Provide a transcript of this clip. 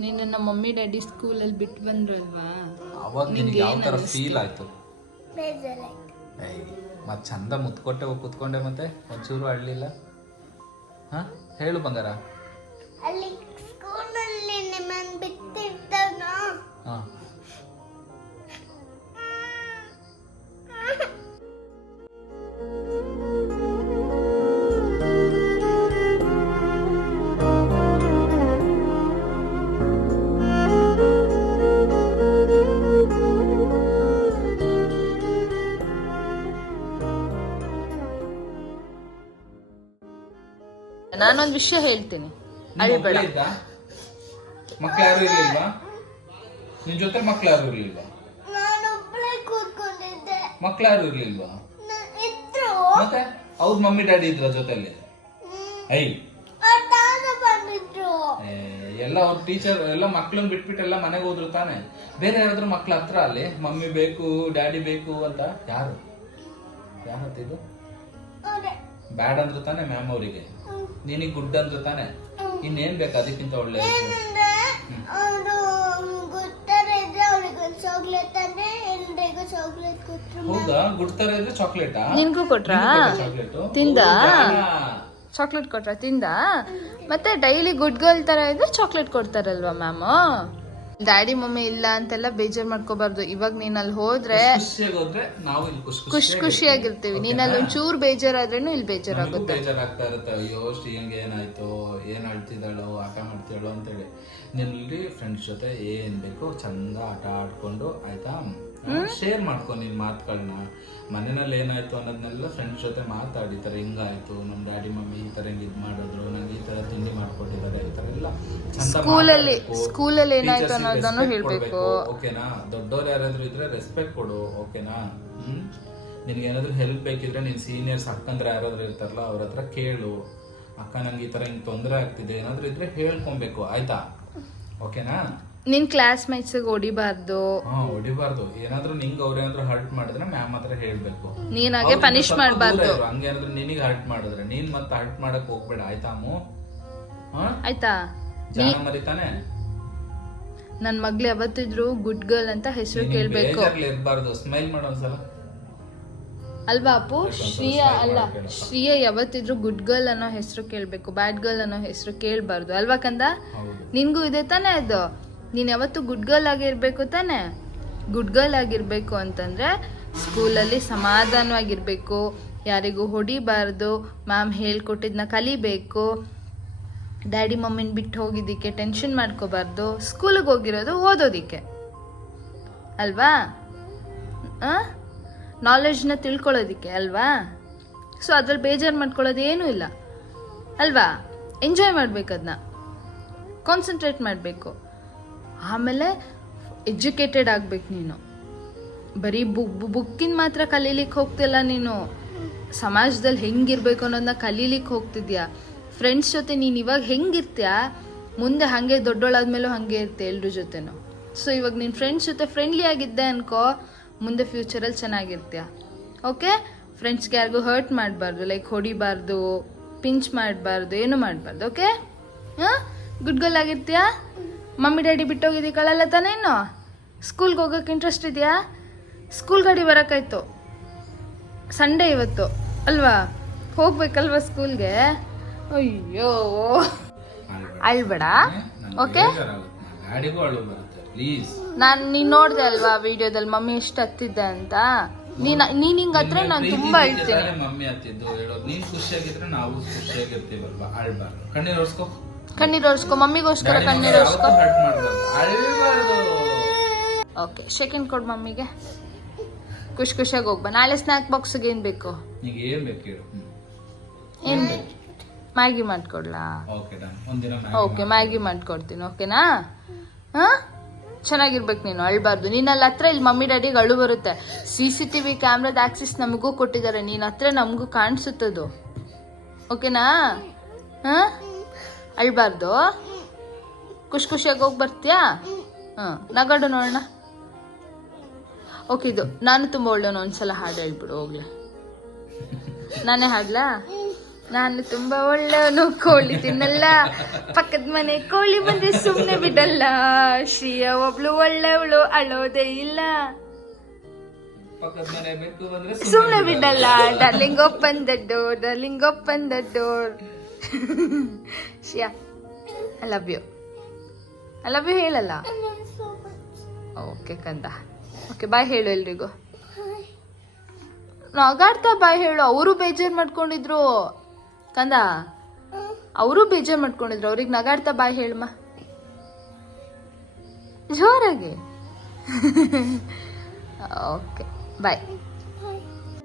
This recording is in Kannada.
ನೀನು ನಮ್ಮ ಮಮ್ಮಿ ಡ್ಯಾಡಿ ಸ್ಕೂಲಲ್ಲಿ ಬಿಟ್ಟು ಬಂದ್ರಲ್ವಾ? ಅವಾಗ ನಿನಗೆ ಯಾವ ಥರ ಫೀಲ್ ಆಯ್ತು? ಮತ್ತೆ ಚಂದ ಮುತ್ಕೊಟ್ಟೆ ಹೋಗಿ ಕೂತ್ಕೊಂಡೆ ಮತ್ತೆ? ಒಂಚೂರು ಅಳ್ಲಿಲ್ಲ ಹಾ? ಹೇಳು ಬಂಗಾರ. ಅಲ್ಲಿ ಸ್ಕೂಲಲ್ಲಿ ನಿಮ್ಮನ್ನು ಬಿಟ್ಟಿರ್ತಾನ ಹಾ. ನಾನೊಂದು ವಿಷಯ ಹೇಳ್ತೀನಿ. ಅಳ್ಬೇಡ ಮಕ್ಳು ಯಾರು ಇರ್ಲಿಲ್ವಾ? ನಿನ್ ಜೊತೆ ಮಕ್ಳು ಯಾರು ಇರ್ಲಿಲ್ವಾ? ನಾನೊಬ್ಬಳೇ ಕೂತ್ಕೊಂಡಿದ್ದೆ. ಮಕ್ಳು ಯಾರು ಇರ್ಲಿಲ್ವಾ? ಇದ್ರು. ಮತ್ತೆ ಅವ್ರ ಮಮ್ಮಿ ಡ್ಯಾಡಿ ಇದ್ರ ಜೊತೆಲಿ? ಐ ಬಂದಿದ್ರು. ಎಲ್ಲ ಅವ್ರ ಟೀಚರ್ ಎಲ್ಲ ಮಕ್ಳನ್ನ ಬಿಟ್ಬಿಟ್ಟು ಎಲ್ಲ ಮನೆಗೆ ಹೋದ್ರು ತಾನೆ. ಬೇರೆ ಯಾರಾದ್ರೂ ಮಕ್ಳ ಹತ್ರ ಅಲ್ಲಿ ಮಮ್ಮಿ ಬೇಕು ಡ್ಯಾಡಿ ಬೇಕು ಅಂತ? ಯಾರು? ಯಾರತ್ತಿದ್ದು ಅವ್ರೆ. ಬ್ಯಾಡ್ ಅಂದ್ರು ತಾನೆ ಮ್ಯಾಮ್ ಅವರಿಗೆ. ನಿನಗೆ ಗುಡ್ ಅಂದ್ರು ತಾನೆ. ಇನ್ನೇನ್ ಬೇಕು ಅದಕ್ಕಿಂತ ಒಳ್ಳೆ ಹೌದಾ? ಗುಡ್ ತರ ಇದ್ರೆ ಚಾಕ್ಲೇಟಾ ನಿನ್ಗೂ ಕೊಟ್ರಾ? ತಿಂದ? ಚಾಕ್ಲೇಟ್ ಕೊಟ್ರ? ತಿಂದ? ಮತ್ತೆ ಡೈಲಿ ಗುಡ್ ಗರ್ಲ್ ತರ ಇದ್ರೆ ಚಾಕ್ಲೇಟ್ ಕೊಡ್ತಾರಲ್ವಾ ಮ್ಯಾಮ್ ಡ್ಯಾಡಿ ಮಮ್ಮಿ ಇಲ್ಲ ಅಂತೆಲ್ಲ ಬೇಜಾರ್ ಮಾಡ್ಕೋಬಾರ್ದು. ಇವಾಗ ನೀನ್ ಅಲ್ಲಿ ಹೋದ್ರೆ ಖುಷಿ ಖುಷಿ ಖುಷಿಯಾಗಿರ್ತೀವಿ. ನೀನ್ ಅಲ್ಲಿ ಒಂಚೂರು ಬೇಜಾರಾದ್ರೇನು ಇಲ್ಲಿ ಬೇಜಾರಾಗುತ್ತೆ ಬೇಜಾರಾಗ್ತಾ ಇರುತ್ತೆ. ಅಯ್ಯೋ ಶ್ರೀಯಂಗೆ ಏನಾಯ್ತು? ಏನ್ ಆಡ್ತಿದ್ದಾಳೋ ಆಟ ಮಾಡ್ತಿದ್ದಾಳೋ ಅಂತೇಳಿ. ನಿಲ್ಲಿ ಫ್ರೆಂಡ್ಸ್ ಜೊತೆ ಏನ್ ಬೇಕು ಚಂದ ಆಟ ಆಡ್ಕೊಂಡು ಆಯ್ತಾ? ಶೇರ್ ಮಾಡ್ಕೊ ನಿನ್ ಮಾತುಗಳನ್ನ ಮನೆಯಲ್ಲಿ ಏನಾಯ್ತು ಅನ್ನೋದನ್ನೆಲ್ಲ ಫ್ರೆಂಡ್ಸ್ ಜೊತೆ ಮಾತಾಡಿ ಈ ತರ ಹಿಂಗಾಯ್ತು. ನಮ್ ಡ್ಯಾಡಿ ಮಮ್ಮಿ ಈ ತರ ಹಿಂಗ್ ಇದ್ ಮಾಡಿದ್ರು ನಂಗೆ ಈ ತರ ತಿಂಡಿ ಮಾಡ್ಕೊಟ್ಟಿದ್ದಾರೆ. ಸ್ಕೂಲಲ್ಲಿ. ಸ್ಕೂಲಲ್ಲಿ ಏನಾಯ್ತು ಅನ್ನೋದನ್ನು ಹೇಳ್ಬೇಕು. ಓಕೆನಾ? ದೊಡ್ಡವ್ರು ಯಾರಾದ್ರೂ ಇದ್ರೆ ರೆಸ್ಪೆಕ್ಟ್ ಕೊಡು. ಓಕೆನಾ? ನಿನ್ಗೆ ಏನಾದ್ರೂ ಹೆಲ್ಪ್ ಬೇಕಿದ್ರೆ ನಿನ್ ಸೀನಿಯರ್ಸ್ ಅಕ್ಕಂದ್ರೆ ಯಾರಾದ್ರೂ ಇರ್ತಾರಲ್ಲ ಅವ್ರ ಹತ್ರ ಕೇಳು. ಅಕ್ಕ ನಂಗೆ ಈ ತರ ಹಿಂಗ್ ತೊಂದರೆ ಆಗ್ತಿದೆ. ಏನಾದ್ರೂ ಇದ್ರೆ ಹೇಳ್ಕೊಬೇಕು. ಆಯ್ತಾ? ಓಕೆನಾ? ನಿನ್ ಕ್ಲಾಸ್ಗೆ ಹೊಡಿಬಾರ್ದು. ಹಾ ಹೊಡಿಬಾರ್ದು. ಏನಾದ್ರೂ ನಿಂಗೆ ಅವ್ರ ಏನಾದ್ರೂ ಹರ್ಟ್ ಮಾಡಿದ್ರೆ ಮ್ಯಾಮ್ ಹತ್ರ ಹೇಳ್ಬೇಕು. ನೀನ್ ಹಾಗೆ ಪನಿಷ್ ಮಾಡ್ಬಾರ್ದು. ಹಂಗೇನಾದ್ರೂ ನಿನಗೆ ಹರ್ಟ್ ಮಾಡಿದ್ರೆ. ನೀನ್ ಮತ್ತೆ ಹರ್ಟ್ ಮಾಡಕ್ ಹೋಗ್ಬೇಡ. ಆಯ್ತಾ ಅಮ್ಮು? ಆಯ್ತಾ? ಜಾಣ ಮರಿತಾನೆ ನನ್ ಮಗ್ಳು ಯಾವತ್ತಿದ್ರು ಗುಡ್ ಗರ್ಲ್ ಅಂತ ಹೆಸರು ಕೇಳ್ಬೇಕು. ಇರ್ಬಾರ್ದು ಸ್ಮೈಲ್ ಮಾಡೋ ಒಂದ್ಸಲ ಅಲ್ವಾ ಅಪ್ಪು? ಶ್ರೀಯ ಅಲ್ಲ ಶ್ರೀಯ ಯಾವತ್ತಿದ್ರು ಗುಡ್ ಗರ್ಲ್ ಅನ್ನೋ ಹೆಸರು ಕೇಳ್ಬೇಕು. ಬ್ಯಾಡ್ ಗರ್ಲ್ ಅನ್ನೋ ಹೆಸರು ಕೇಳ್ಬಾರ್ದು. ಅಲ್ವಾ ಕಂದ? ನಿನ್ಗೂ ಇದೆ ತಾನೇ ಅದು. ನೀನ್ ಯಾವತ್ತು ಗುಡ್ ಗರ್ಲ್ ಆಗಿರ್ಬೇಕು ತಾನೇ? ಗುಡ್ ಗರ್ಲ್ ಆಗಿರ್ಬೇಕು ಅಂತಂದ್ರೆ ಸ್ಕೂಲಲ್ಲಿ ಸಮಾಧಾನವಾಗಿರ್ಬೇಕು ಯಾರಿಗೂ ಹೊಡಿಬಾರ್ದು ಮ್ಯಾಮ್ ಹೇಳ್ಕೊಟ್ಟಿದ್ನ ಕಲಿಬೇಕು ಡ್ಯಾಡಿ ಮಮ್ಮಿನ ಬಿಟ್ಟು ಹೋಗಿದ್ದಕ್ಕೆ ಟೆನ್ಷನ್ ಮಾಡ್ಕೋಬಾರ್ದು. ಸ್ಕೂಲಿಗೆ ಹೋಗಿರೋದು ಓದೋದಿಕ್ಕೆ. ಅಲ್ವಾ? ನಾಲೆಜ್ನ ತಿಳ್ಕೊಳ್ಳೋದಿಕ್ಕೆ, ಅಲ್ವಾ? ಸೊ ಅದ್ರಲ್ಲಿ ಬೇಜಾರು ಮಾಡ್ಕೊಳ್ಳೋದು ಏನೂ ಇಲ್ಲ. ಅಲ್ವಾ? ಎಂಜಾಯ್ ಮಾಡ್ಬೇಕು ಅದನ್ನ ಕಾನ್ಸಂಟ್ರೇಟ್ ಮಾಡಬೇಕು. ಆಮೇಲೆ ಎಜುಕೇಟೆಡ್ ಆಗ್ಬೇಕು ನೀನು. ಬರೀ ಬುಕ್ ಬುಕ್ಕಿನ ಮಾತ್ರ ಕಲೀಲಿಕ್ಕೆ ಹೋಗ್ತಿಲ್ಲ ನೀನು. ಸಮಾಜದಲ್ಲಿ ಹೆಂಗಿರ್ಬೇಕು ಅನ್ನೋದನ್ನ ಕಲೀಲಿಕ್ಕೆ ಹೋಗ್ತಿದ್ಯಾ? ಫ್ರೆಂಡ್ಸ್ ಜೊತೆ ನೀನು ಇವಾಗ ಹೆಂಗಿರ್ತೀಯ ಮುಂದೆ ಹಾಗೆ ದೊಡ್ಡೋಳಾದ್ಮೇಲೂ ಹಾಗೆ ಇರ್ತೀಯ ಎಲ್ರ ಜೊತೆನೂ? ಸೊ ಇವಾಗ ನಿನ್ನ ಫ್ರೆಂಡ್ಸ್ ಜೊತೆ ಫ್ರೆಂಡ್ಲಿ ಆಗಿದ್ದೆ ಅನ್ಕೋ, ಮುಂದೆ ಫ್ಯೂಚರಲ್ಲಿ ಚೆನ್ನಾಗಿರ್ತೀಯ? ಓಕೆ ಫ್ರೆಂಡ್ಸ್ಗೆ ಯಾರಿಗೂ ಹರ್ಟ್ ಮಾಡಬಾರ್ದು ಲೈಕ್ ಹೊಡಿಬಾರ್ದು, ಪಿಂಚ್ ಮಾಡಬಾರ್ದು, ಏನು ಮಾಡಬಾರ್ದು ಓಕೆ ಹಾಂ? ಗುಡ್ ಗರ್ಲ್ ಆಗಿರ್ತೀಯಾ? ಮಮ್ಮಿ, ಡ್ಯಾಡಿ ಬಿಟ್ಟೋಗಿದ್ದೀವಿ ಕಳಲ್ಲ ತಾನೇ ಇನ್ನು? ಸ್ಕೂಲ್ಗೆ ಹೋಗೋಕೆ ಇಂಟ್ರೆಸ್ಟ್ ಇದೆಯಾ? ಸ್ಕೂಲ್ ಗಾಡಿ ಬರೋಕ್ಕಾಯ್ತು. ಸಂಡೇ ಇವತ್ತು, ಅಲ್ವಾ? ಹೋಗ್ಬೇಕಲ್ವಾ ಸ್ಕೂಲ್ಗೆ ಅಯ್ಯೋ. ಅಳ್ಬೇಡ ಓಕೆ ನಾನು ನೀನು ನೋಡ್ದೆ ಅಲ್ವಾ ವಿಡಿಯೋದಲ್ಲಿ ಮಮ್ಮಿ ಎಷ್ಟು ಹತ್ತಿದ್ದೆ ಅಂತ? ನೀನು ನೀನು ಹಿಂಗ ಹತ್ರ ನಾನು ತುಂಬ ಅಳ್ತೀನಿ ಮಮ್ಮಿ ಹತ್ತಿದ್ದು. ಹೇಳೋದು ನೀನ್ ಖುಷಿಯಾಗಿದ್ರೆ ನಾವು ಖುಷಿಯಾಗಿರ್ತೀವಲ್ವಾ ಅಳ್ಬಾರ್ದು. ಕಣ್ಣೀರ್ ಒರ್ಸ್ಕೊ. ಕಣ್ಣೀರು ಒರ್ಸ್ಕೊ ಮಮ್ಮಿಗೋಸ್ಕರ ಕಣ್ಣೀರು ಒರ್ಸ್ಕೊ. ಓಕೆ ಸೆಕೆಂಡ್ ಕೊಡು ಮಮ್ಮಿಗೆ. ಖುಷಿ ಖುಷಿಯಾಗಿ ಹೋಗ್ಬಾ ನಾಳೆ ಸ್ನ್ಯಾಕ್ ಬಾಕ್ಸ್ಗೆ ಏನ್ ಬೇಕು? ಏನ್ ಬೇಕು? ಮ್ಯಾಗಿ ಮಾಡ್ಕೊಡ್ಲಾ? ಓಕೆ ಮ್ಯಾಗಿ ಮಾಡ್ಕೊಡ್ತೀನಿ ಓಕೆನಾ ಹಾಂ? ಚೆನ್ನಾಗಿರ್ಬೇಕು ನೀನು ಅಳ್ಬಾರ್ದು. ನೀನಲ್ಲಿ ಹತ್ರ ಇಲ್ಲಿ ಮಮ್ಮಿ ಡ್ಯಾಡಿಗೆ ಅಳು ಬರುತ್ತೆ. ಸಿ ಸಿ ಟಿ ವಿ ಕ್ಯಾಮ್ರಾದ ಆಕ್ಸಿಸ್ ನಮಗೂ ಕೊಟ್ಟಿದ್ದಾರೆ. ನೀನು ಹತ್ರ ನಮಗೂ ಕಾಣಿಸುತ್ತದು ಓಕೆನಾ ಹಾಂ? ಅಳ್ಬಾರ್ದು? ಖುಷಿ ಖುಷಿಯಾಗಿ ಹೋಗಿ ಬರ್ತೀಯಾ? ಹಾಂ ನಗಡು ನೋಡೋಣ. ಓಕೆ ಇದು ನಾನು ತುಂಬ ಒಳ್ಳೆಯವನು ಒಂದ್ಸಲ ಹಾಡು ಹೇಳ್ಬಿಡು ಹೋಗ್ಲಿ. ನಾನೇ ಹಾಡ್ಲಾ? ನಾನು ತುಂಬಾ ಒಳ್ಳೆಯವನು ಕೋಳಿ ತಿನ್ನಲ್ಲ. ಪಕ್ಕದ ಮನೆ ಕೋಳಿ ಬಂದ್ರೆ ಸುಮ್ಮನೆ ಬಿಡಲ್ಲ. ಶ್ರೀಯ ಒಬ್ಳು ಒಳ್ಳೆಯವಳು ಅಳೋದೇ ಇಲ್ಲ. ಸುಮ್ಮನೆ ಬಿಡಲ್ಲ. Darling open the door darling open the door Shriya I love you I love you ಹೇಳಲ್ಲ. ಓಕೆ ಕಂದ. ಓಕೆ ಬಾಯ್ ಹೇಳು ಎಲ್ರಿಗೂ. ನಗಾಡ್ತಾ ಬಾಯ್ ಹೇಳು. ಅವರು ಬೇಜಾರು ಮಾಡ್ಕೊಂಡಿದ್ರು. ಕಂದ? ಅವರು ಬೇಜಾರು ಮಾಡ್ಕೊಂಡಿದ್ರು. ಅವ್ರಿಗೆ ನಗಾಡ್ತಾ ಬಾಯ್ ಹೇಳಮ್ಮ ಜೋರಾಗಿ. Okay bye